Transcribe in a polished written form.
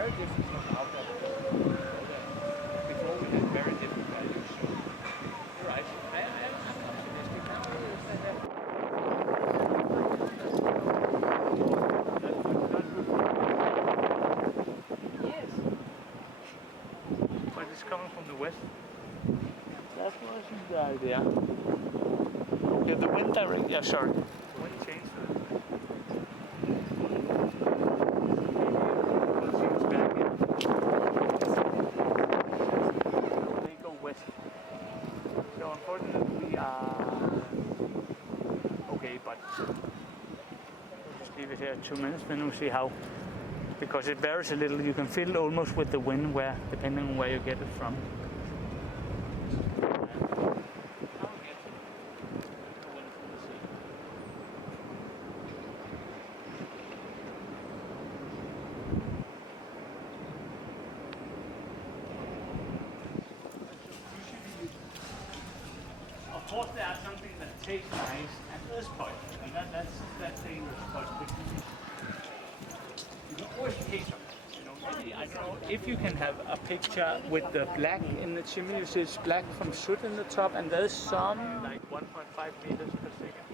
very different from now that before we had very different values. So you're right. I'm optimistic now. Yes. But it's coming from the west. That wasn't the idea. Okay, the wind direct. Yeah, sorry. The wind changed a little bit. They go west. So unfortunately we are okay, but we'll just leave it here 2 minutes, then we'll see how. Because it varies a little. You can feel almost with the wind where, depending on where you get it from. Of course, there are something that tastes nice and is poison, and that's dangerous. But you can always taste something. You know, maybe, I don't know if you can have a picture with the black in the chimney. You see it's black from soot in the top, and there's some like 1.5 meters per second.